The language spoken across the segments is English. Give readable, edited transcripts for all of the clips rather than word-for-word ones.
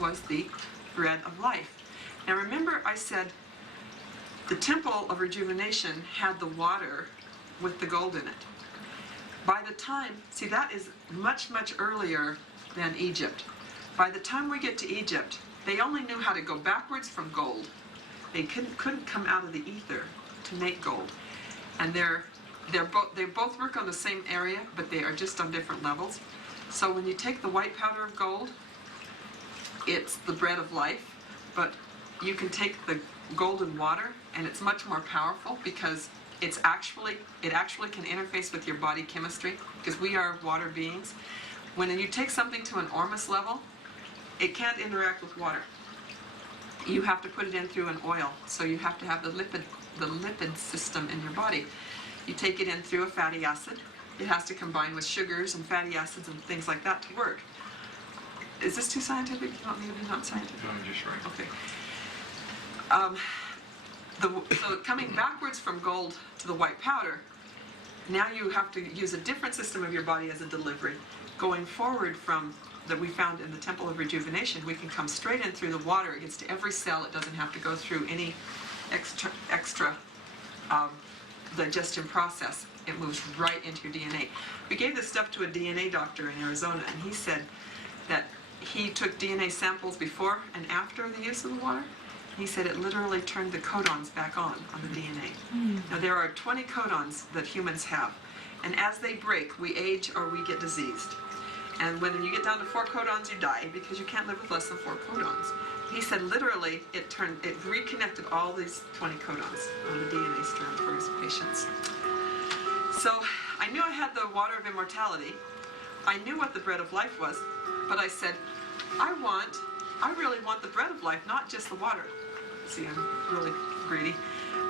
was the bread of life. Now remember I said the temple of rejuvenation had the water with the gold in it. By the time, see that is much, much earlier than Egypt. By the time we get to Egypt, they only knew how to go backwards from gold. They couldn't come out of the ether to make gold. And they both work on the same area, but they are just on different levels. So when you take the white powder of gold, it's the bread of life, but you can take the golden water, and it's much more powerful because it actually can interface with your body chemistry, because we are water beings. When you take something to an ormus level, it can't interact with water. You have to put it in through an oil, so you have to have the lipid system in your body. You take it in through a fatty acid. It has to combine with sugars and fatty acids and things like that to work. Is this too scientific? You want me to be not scientific? No, just right. Okay. So coming backwards from gold to the white powder, now you have to use a different system of your body as a delivery. Going forward from that we found in the Temple of Rejuvenation, we can come straight in through the water. It gets to every cell. It doesn't have to go through any extra digestion process. It moves right into your DNA. We gave this stuff to a DNA doctor in Arizona, and he said that he took DNA samples before and after the use of the water. He said it literally turned the codons back on the DNA. Now there are 20 codons that humans have, and as they break, we age or we get diseased. And when you get down to 4 codons, you die, because you can't live with less than 4 codons. He said literally it reconnected all these 20 codons on the DNA strand for his patients. So I knew I had the water of immortality. I knew what the bread of life was, but I said, I really want the bread of life, not just the water. See, I'm really greedy.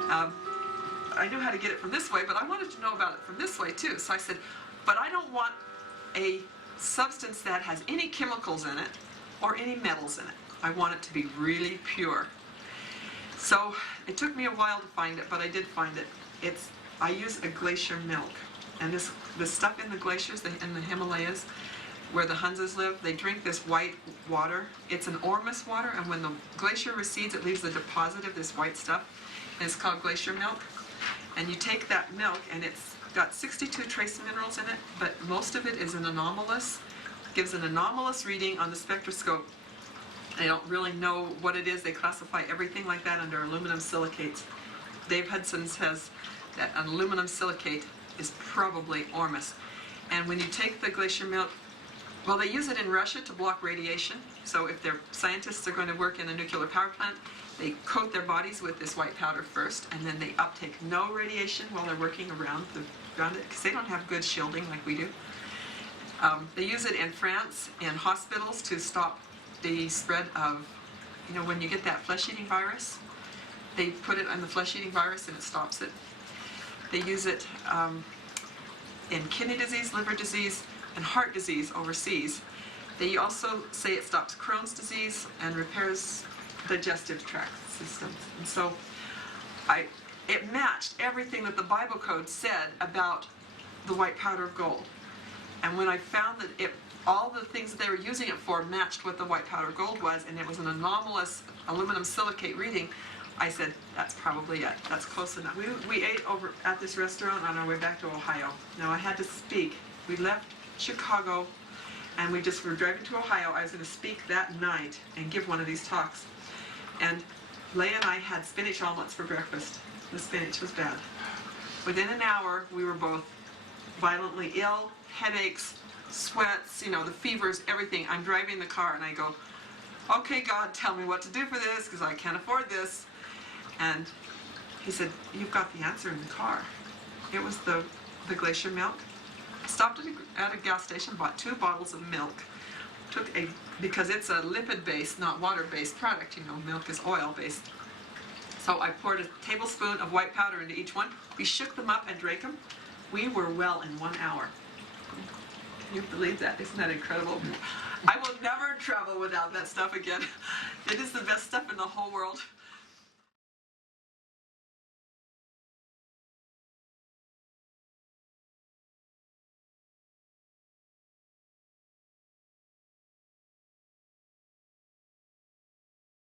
I knew how to get it from this way, but I wanted to know about it from this way too. So I said, but I don't want a substance that has any chemicals in it or any metals in it. I want it to be really pure. So it took me a while to find it, but I did find it. I use a glacier milk, and this stuff in the glaciers, in the Himalayas, where the Hunsas live, they drink this white water. It's an ormus water, and when the glacier recedes, it leaves a deposit of this white stuff, and it's called glacier milk. And you take that milk, and it's got 62 trace minerals in it, but most of it is an anomalous, gives an anomalous reading on the spectroscope. They don't really know what it is. They classify everything like that under aluminum silicates. Dave Hudson says that an aluminum silicate is probably ormus. And when you take the glacier milk, well, they use it in Russia to block radiation. So if their scientists are going to work in a nuclear power plant, they coat their bodies with this white powder first, and then they uptake no radiation while they're working around it, because they don't have good shielding like we do. They use it in France in hospitals to stop the spread of, when you get that flesh-eating virus, they put it on the flesh-eating virus and it stops it. They use it in kidney disease, liver disease, and heart disease overseas. They also say it stops Crohn's disease and repairs digestive tract systems. And so it matched everything that the Bible code said about the white powder of gold. And when I found that all the things that they were using it for matched what the white powder of gold was, and it was an anomalous aluminum silicate reading, I said, that's probably it. That's close enough. We ate over at this restaurant on our way back to Ohio. Now I had to speak. We left Chicago and we just were driving to Ohio. I was going to speak that night and give one of these talks. And Leah and I had spinach omelets for breakfast. The spinach was bad. Within an hour, we were both violently ill, headaches, sweats, the fevers, everything. I'm driving the car and I go, okay, God, tell me what to do for this, because I can't afford this. And he said, you've got the answer in the car. It was the glacier milk. Stopped at a gas station, bought 2 bottles of milk. Because it's a lipid-based, not water-based product, milk is oil-based. So I poured a tablespoon of white powder into each one. We shook them up and drank them. We were well in 1 hour. Can you believe that? Isn't that incredible? I will never travel without that stuff again. It is the best stuff in the whole world.